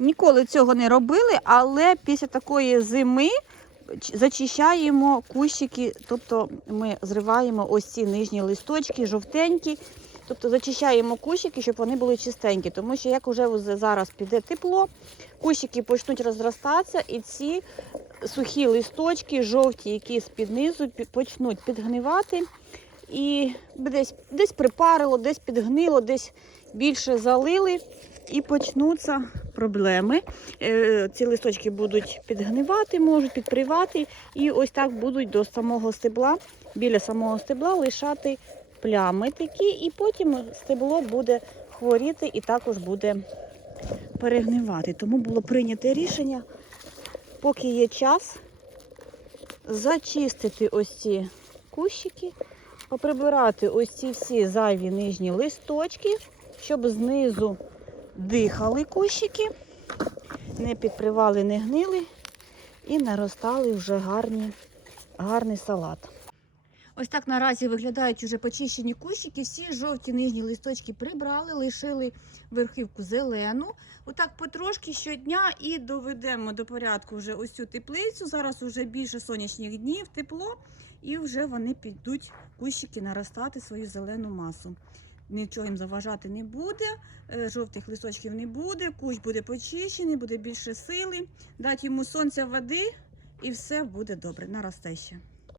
Ніколи цього не робили, але після такої зими зачищаємо кущики, тобто ми зриваємо ось ці нижні листочки, жовтенькі. Тобто зачищаємо кущики, щоб вони були чистенькі, тому що як вже зараз піде тепло, кущики почнуть розростатися, і ці сухі листочки, жовті, які з-під низу, почнуть підгнивати. І десь, десь припарило, десь підгнило, десь більше залили, і почнуться проблеми. Е, Ці листочки будуть підгнивати, можуть підпривати, і ось так будуть до самого стебла, біля самого стебла лишати плями такі, і потім стебло буде хворіти і також буде перегнивати. Тому було прийнято рішення, поки є час, зачистити ось ці кущики, поприбирати ось ці всі зайві нижні листочки, щоб знизу дихали кущики, не підпривали, не гнили і наростали вже гарні, гарний салат. Ось так наразі виглядають уже почищені кущики. Всі жовті нижні листочки прибрали, лишили верхівку зелену. Отак потрошки щодня і доведемо до порядку вже ось цю теплицю. Зараз вже більше сонячних днів, тепло, і вже вони підуть кущики наростати свою зелену масу. Нічого їм заважати не буде, е, жовтих листочків не буде, кущ буде почищений, буде більше сили, дати йому сонця води і все буде добре, наросте ще.